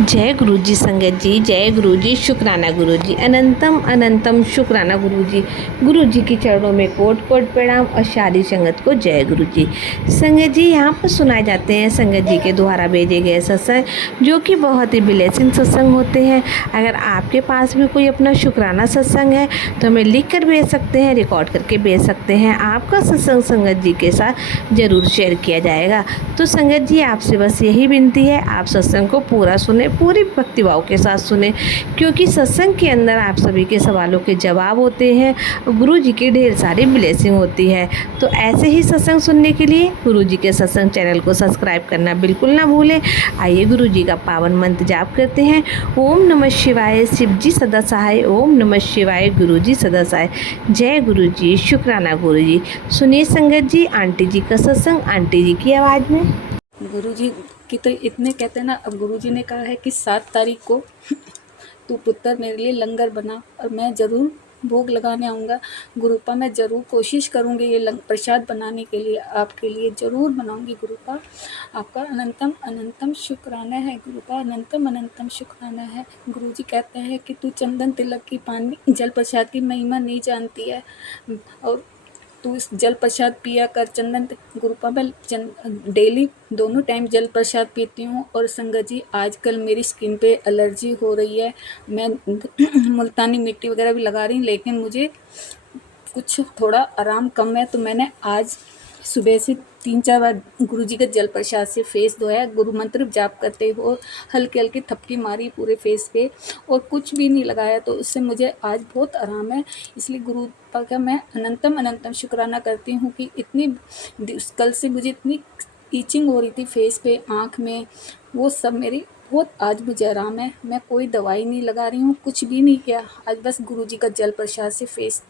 जय गुरु जी संगत जी, जय गुरु जी, शुक्राना गुरु जी, अनंतम अनंतम शुक्राना गुरु जी के चरणों में कोट कोट प्रणाम और सारी संगत को जय गुरु जी। संगत जी यहाँ पर सुनाए जाते हैं संगत जी के द्वारा भेजे गए सत्संग, जो कि बहुत ही ब्लेसिंग सत्संग होते हैं। अगर आपके पास भी कोई अपना शुक्राना सत्संग है तो हमें लिख कर भेज सकते हैं, रिकॉर्ड करके भेज सकते हैं। आपका सत्संग संगत जी के साथ जरूर शेयर किया जाएगा। तो संगत जी आपसे बस यही विनती है, आप सत्संग को पूरा सुने, पूरी भक्तिभाव के साथ सुने, क्योंकि सत्संग के अंदर आप सभी के सवालों के जवाब होते हैं, गुरु जी की ढेर सारी ब्लेसिंग होती है। तो ऐसे ही सत्संग सुनने के लिए गुरु जी के सत्संग चैनल को सब्सक्राइब करना बिल्कुल ना भूलें। आइए गुरु जी का पावन मंत्र जाप करते हैं। ओम नमः शिवाय, शिव जी सदा सहाय। ओम नमः शिवाय, गुरु जी सदा सहाय। जय गुरु जी, शुक्राना गुरु जी। सुनिए संगत जी आंटी जी का सत्संग आंटी जी की आवाज़ में। गुरुजी की तो इतने कहते हैं ना। अब गुरुजी ने कहा है कि 7 तारीख को तू पुत्र मेरे लिए लंगर बना, और मैं ज़रूर भोग लगाने आऊँगा। गुरुपा मैं ज़रूर कोशिश करूँगी ये प्रसाद बनाने के लिए, आपके लिए ज़रूर बनाऊँगी गुरुपा। आपका अनंतम अनंतम शुक्राना है गुरुपा, अनंतम अनंतम शुक्राना है। गुरुजी कहते हैं कि तू चंदन तिलक की पानी जल प्रसाद की महिमा नहीं जानती है, और तू इस जल प्रसाद पिया कर। चंदन गुरुपा मैं डेली दोनों टाइम जल प्रसाद पीती हूँ। और संगत जी आजकल मेरी स्किन पे एलर्जी हो रही है, मैं मुल्तानी मिट्टी वगैरह भी लगा रही हूँ, लेकिन मुझे कुछ थोड़ा आराम कम है। तो मैंने आज सुबह से 3-4 बार गुरु जी के जल प्रसाद से फेस धोया, गुरु मंत्र जाप करते हुए, और हल्की हल्की थपकी मारी पूरे फेस पे, और कुछ भी नहीं लगाया। तो उससे मुझे आज बहुत आराम है। इसलिए गुरु का मैं अनंतम अनंतम शुक्राना करती हूँ कि इतनी कल से मुझे इतनी ईचिंग हो रही थी फेस पे, आँख में, वो सब मेरी बहुत आज मुझे आराम है। मैं कोई दवाई नहीं लगा रही हूँ, कुछ भी नहीं किया। आज बस गुरु जी का जल प्रसाद से फेस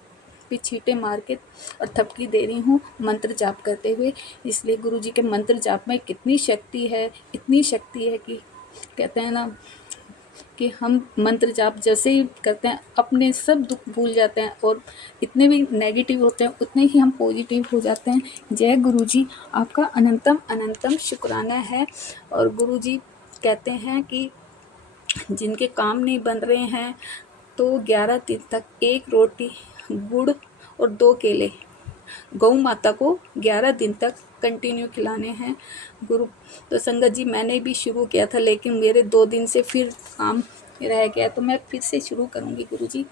पे छींटे मार के और थपकी दे रही हूँ मंत्र जाप करते हुए। इसलिए गुरु जी के मंत्र जाप में कितनी शक्ति है, इतनी शक्ति है कि कहते हैं ना कि हम मंत्र जाप जैसे ही करते हैं अपने सब दुख भूल जाते हैं, और इतने भी नेगेटिव होते हैं उतने ही हम पॉजिटिव हो जाते हैं। जय गुरु जी, आपका अनंतम अनंतम शुक्राना है। और गुरु जी कहते हैं कि जिनके काम नहीं बन रहे हैं तो 11 दिन तक 1 रोटी, गुड़ और 2 केले गौ माता को 11 दिन तक कंटिन्यू खिलाने हैं गुरु। तो संगत जी मैंने भी शुरू किया था, लेकिन मेरे 2 दिन से फिर काम रह गया, तो मैं फिर से शुरू करूँगी। गुरु जी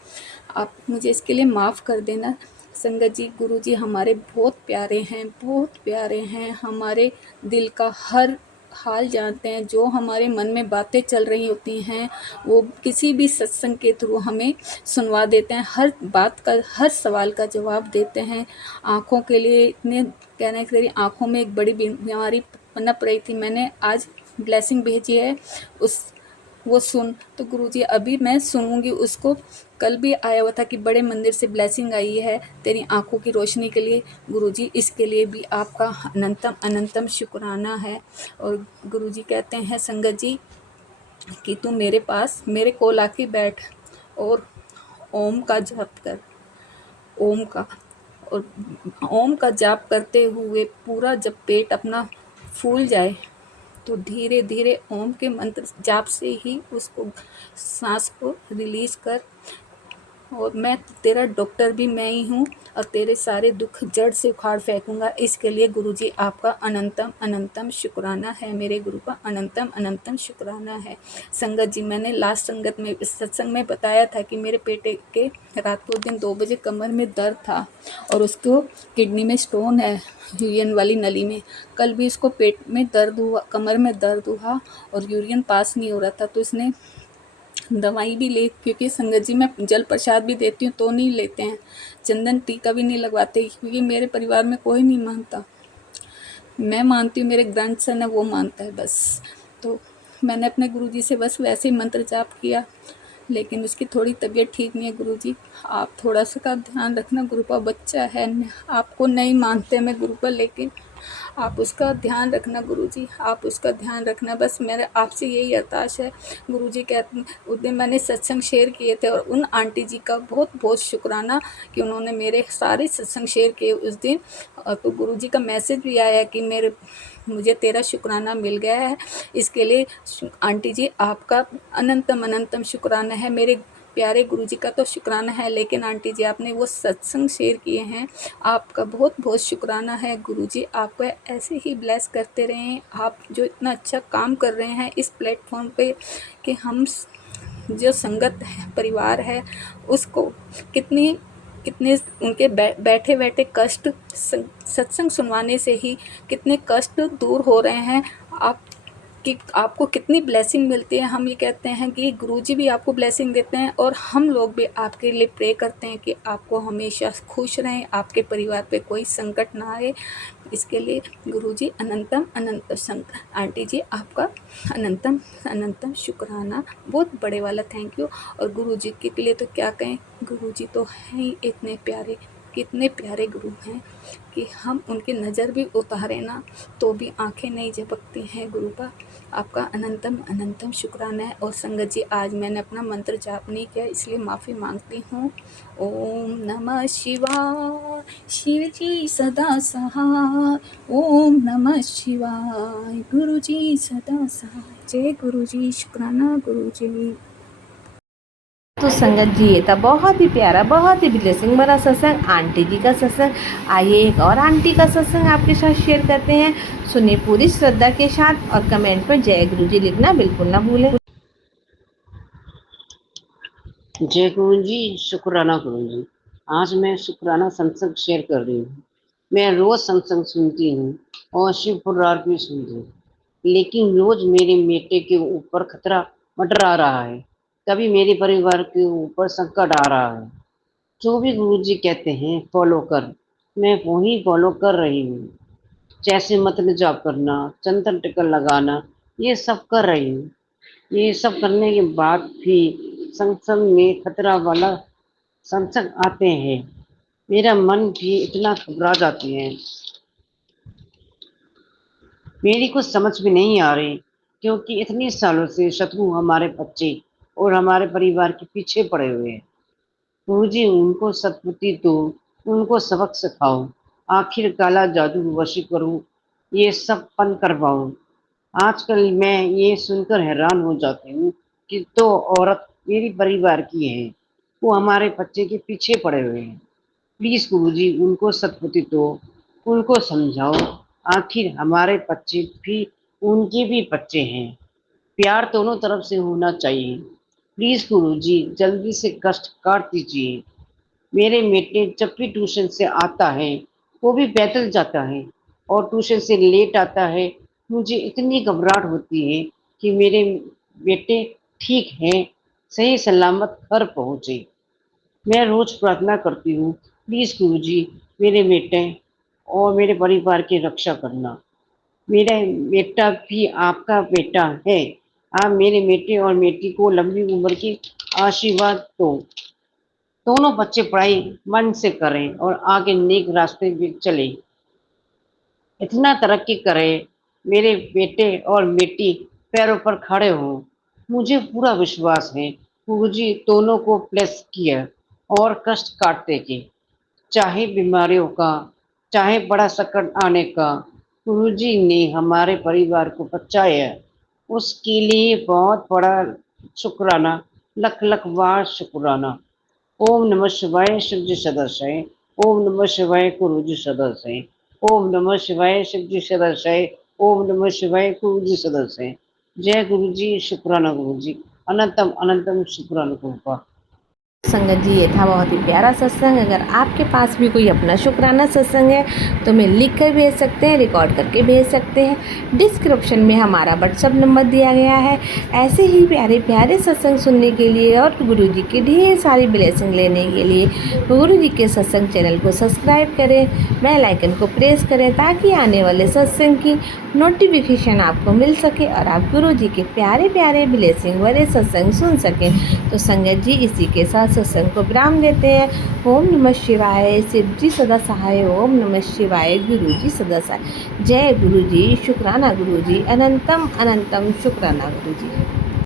आप मुझे इसके लिए माफ़ कर देना। संगत जी गुरु जी हमारे बहुत प्यारे हैं, बहुत प्यारे हैं, हमारे दिल का हर हाल जानते हैं। जो हमारे मन में बातें चल रही होती हैं वो किसी भी सत्संग के थ्रू हमें सुनवा देते हैं, हर बात का, हर सवाल का जवाब देते हैं। आँखों के लिए इतने कहने के लिए, आँखों में एक बड़ी बीमारी पनप रही थी, मैंने आज ब्लेसिंग भेजी है उस वो सुन। तो गुरुजी अभी मैं सुनूंगी उसको। कल भी आया हुआ था कि बड़े मंदिर से ब्लेसिंग आई है तेरी आंखों की रोशनी के लिए। गुरुजी इसके लिए भी आपका अनंतम अनंतम शुक्राना है। और गुरुजी कहते हैं संगत जी कि तू मेरे पास मेरे कोल आके बैठ और ओम का जाप कर, ओम का। और ओम का जाप करते हुए पूरा जब पेट अपना फूल जाए तो धीरे धीरे ओम के मंत्र जाप से ही उसको सांस को रिलीज कर। और मैं तेरा डॉक्टर भी मैं ही हूँ, और तेरे सारे दुख जड़ से उखाड़ फेंकूंगा। इसके लिए गुरुजी आपका अनंतम अनंतम शुक्राना है, मेरे गुरु का अनंतम अनंतम शुक्राना है। संगत जी मैंने लास्ट संगत में इस सत्संग में बताया था कि मेरे पेटे के रात को दिन 2 बजे कमर में दर्द था, और उसको किडनी में स्टोन है, यूरियन वाली नली में। कल भी इसको पेट में दर्द हुआ, कमर में दर्द हुआ, और यूरियन पास नहीं हो रहा था। तो इसने दवाई भी ले, क्योंकि संगत जी मैं जल प्रसाद भी देती हूँ तो नहीं लेते हैं, चंदन टीका भी नहीं लगवाते, क्योंकि मेरे परिवार में कोई नहीं मानता। मैं मानती हूँ, मेरे ग्रैंडसन है वो मानता है बस। तो मैंने अपने गुरुजी से बस वैसे ही मंत्र जाप किया, लेकिन उसकी थोड़ी तबीयत ठीक नहीं है। गुरुजी आप थोड़ा सा का ध्यान रखना, गुरुपा बच्चा है, आपको नहीं मानते मैं गुरुपा, लेकिन आप उसका ध्यान रखना गुरुजी, आप उसका ध्यान रखना। बस मेरा आपसे यही अरदास है गुरुजी। उस दिन मैंने सत्संग शेयर किए थे और उन आंटी जी का बहुत बहुत शुक्राना कि उन्होंने मेरे सारे सत्संग शेयर किए उस दिन। तो गुरुजी का मैसेज भी आया कि मुझे तेरा शुक्राना मिल गया है। इसके लिए आंटी जी आपका अनंतम अनंतम शुक्राना है। मेरे प्यारे गुरुजी का तो शुक्राना है, लेकिन आंटी जी आपने वो सत्संग शेयर किए हैं, आपका बहुत बहुत शुक्राना है गुरुजी। आपको ऐसे ही ब्लेस करते रहें। आप जो इतना अच्छा काम कर रहे हैं इस प्लेटफॉर्म पे कि हम जो संगत है, परिवार है, उसको कितने उनके बैठे बैठे कष्ट सत्संग सुनवाने से ही कितने कष्ट दूर हो रहे हैं। आपको कितनी ब्लेसिंग मिलती है। हम ये कहते हैं कि गुरुजी भी आपको ब्लेसिंग देते हैं और हम लोग भी आपके लिए प्रे करते हैं कि आपको हमेशा खुश रहें, आपके परिवार पे कोई संकट ना आए। इसके लिए गुरुजी अनंतम अनंत आंटी जी आपका अनंतम अनंतम शुक्राना, बहुत बड़े वाला थैंक यू। और गुरुजी के लिए तो क्या कहें, गुरुजी तो हैं ही इतने प्यारे, कितने प्यारे गुरु हैं कि हम उनकी नज़र भी उतारें ना तो भी आंखें नहीं झपकती हैं। गुरु का आपका अनंतम अनंतम शुक्राना है। और संगत जी आज मैंने अपना मंत्र जाप नहीं किया, इसलिए माफ़ी मांगती हूँ। ओम नमः शिवाय, शिव जी सदा सहाय। ओम नमः शिवाय, गुरु जी सदा सहाय। जय गुरु जी, शुक्राना गुरु जी। तो संगत जी ये था बहुत ही प्यारा, बहुत ही ब्लेसिंग भरा सत्संग, आंटी जी का सत्संग। आइए एक और आंटी का सत्संग आपके साथ शेयर करते हैं। सुनिए पूरी श्रद्धा के साथ और कमेंट में जय गुरु जी लिखना बिल्कुल ना भूलें। जय गुरु जी, शुक्राना गुरु जी। आज मैं शुक्राना सत्संग शेयर कर रही हूँ। मैं रोज सत्संग सुनती हूँ और शिव पुराण भी सुनती हूँ, लेकिन रोज मेरे बेटे के ऊपर खतरा मंडरा रहा है। कभी मेरे परिवार के ऊपर संकट आ रहा है। जो भी गुरु जी कहते हैं फॉलो कर, मैं वही फॉलो कर रही हूँ। जैसे मंत्र जाप करना, चंदन टिका लगाना, ये सब कर रही हूँ। ये सब करने के बाद भी संसंग में खतरा वाला संसंग आते हैं, मेरा मन भी इतना घबरा जाती है। मेरी कुछ समझ में नहीं आ रही, क्योंकि इतने सालों से शत्रु हमारे बच्चे और हमारे परिवार के पीछे पड़े हुए हैं। गुरुजी उनको सद्बुद्धि दो, उनको सबक सिखाओ, आखिर काला जादू वशी करूं, ये सब पन करवाऊं। आजकल मैं ये सुनकर हैरान हो जाती हूँ कि दो औरत मेरी परिवार की है, वो हमारे बच्चे के पीछे पड़े हुए हैं। प्लीज गुरुजी उनको सद्बुद्धि दो, उनको समझाओ, आखिर हमारे बच्चे भी उनके भी बच्चे हैं। प्यार दोनों तरफ से होना चाहिए। प्लीज गुरुजी जल्दी से कष्ट काट दीजिए। मेरे बेटे जब भी ट्यूशन से आता है वो भी पैदल जाता है और ट्यूशन से लेट आता है। मुझे इतनी घबराहट होती है कि मेरे बेटे ठीक हैं, सही सलामत घर पहुँचे। मैं रोज प्रार्थना करती हूँ, प्लीज गुरुजी मेरे बेटे और मेरे परिवार की रक्षा करना। मेरा बेटा भी आपका बेटा है। आप मेरे बेटे और बेटी को लंबी उम्र की आशीर्वाद दो। दोनों बच्चे पढ़ाई मन से करें और आगे नेक रास्ते में चले, इतना तरक्की करें, मेरे बेटे और बेटी पैरों पर खड़े हों। मुझे पूरा विश्वास है गुरुजी दोनों को ब्लेस किया और कष्ट काटते के, चाहे बीमारियों का, चाहे बड़ा संकट आने का, गुरुजी ने हमारे परिवार को बचाया। उसके लिए बहुत बड़ा शुक्राना, लख लख बार शुक्राना। ओम नमः शिवाय, शिव जी सदस्य। ओम नमः शिवाय, गुरु जी सदस्य। ओम नमः शिवाय, शिव जी सदस्य। ओम नमः शिवाय, गुरु जी सदस्य। जय गुरु जी, शुक्राना गुरु जी, अनंतम अनंतम शुक्राना गुरु का। संगत जी ये था बहुत ही प्यारा सत्संग। अगर आपके पास भी कोई अपना शुक्राना सत्संग है तो मैं लिख कर भेज सकते हैं, रिकॉर्ड करके भेज सकते हैं। डिस्क्रिप्शन में हमारा व्हाट्सअप नंबर दिया गया है। ऐसे ही प्यारे प्यारे सत्संग सुनने के लिए और गुरुजी की ढेर सारी ब्लेसिंग लेने के लिए गुरुजी के सत्संग चैनल को सब्सक्राइब करें, बेल आइकन को प्रेस करें ताकि आने वाले सत्संग की नोटिफिकेशन आपको मिल सके और आप गुरुजी के प्यारे प्यारे ब्लेसिंग वाले सत्संग सुन सकें। तो संगत जी इसी के साथ सत्संग को विराम देते हैं। ओम नमः शिवाय। शिव जी सदा सहाय। ओम नमः शिवाय। गुरु जी सदा सहाय। जय गुरु जी। शुक्राना गुरु जी। अनंतम अनंतम शुक्राना गुरु जी।